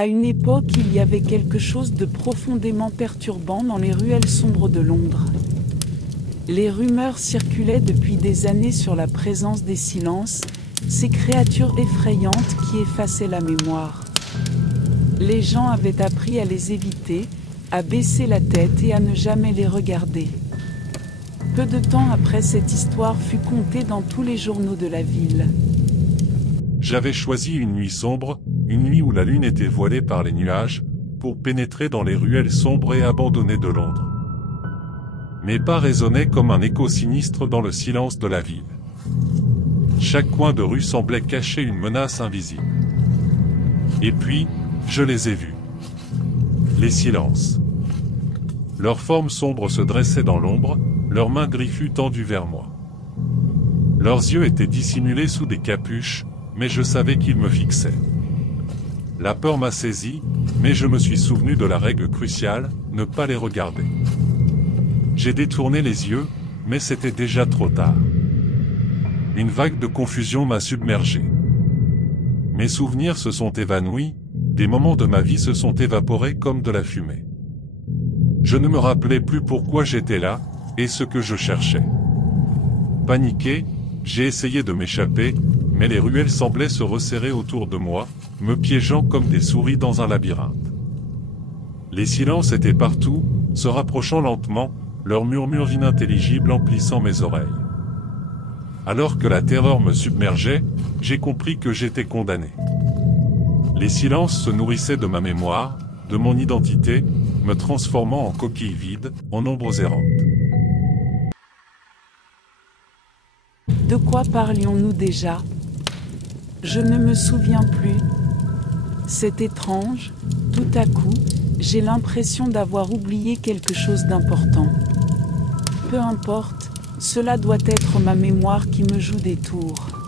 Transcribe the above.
À une époque, il y avait quelque chose de profondément perturbant dans les ruelles sombres de Londres. Les rumeurs circulaient depuis des années sur la présence des silences, ces créatures effrayantes qui effaçaient la mémoire. Les gens avaient appris à les éviter, à baisser la tête et à ne jamais les regarder. Peu de temps après, cette histoire fut contée dans tous les journaux de la ville. J'avais choisi une nuit sombre, une nuit où la lune était voilée par les nuages, pour pénétrer dans les ruelles sombres et abandonnées de Londres. Mes pas résonnaient comme un écho sinistre dans le silence de la ville. Chaque coin de rue semblait cacher une menace invisible. Et puis, je les ai vus. Les silences. Leurs formes sombres se dressaient dans l'ombre, leurs mains griffues tendues vers moi. Leurs yeux étaient dissimulés sous des capuches, mais je savais qu'ils me fixaient. La peur m'a saisi, mais je me suis souvenu de la règle cruciale, ne pas les regarder. J'ai détourné les yeux, mais c'était déjà trop tard. Une vague de confusion m'a submergé. Mes souvenirs se sont évanouis, des moments de ma vie se sont évaporés comme de la fumée. Je ne me rappelais plus pourquoi j'étais là, et ce que je cherchais. Paniqué, j'ai essayé de m'échapper, mais les ruelles semblaient se resserrer autour de moi, me piégeant comme des souris dans un labyrinthe. Les silences étaient partout, se rapprochant lentement, leurs murmures inintelligibles emplissant mes oreilles. Alors que la terreur me submergeait, j'ai compris que j'étais condamné. Les silences se nourrissaient de ma mémoire, de mon identité, me transformant en coquille vide, en ombres errantes. De quoi parlions-nous déjà? Je ne me souviens plus. C'est étrange, tout à coup, j'ai l'impression d'avoir oublié quelque chose d'important. Peu importe, cela doit être ma mémoire qui me joue des tours.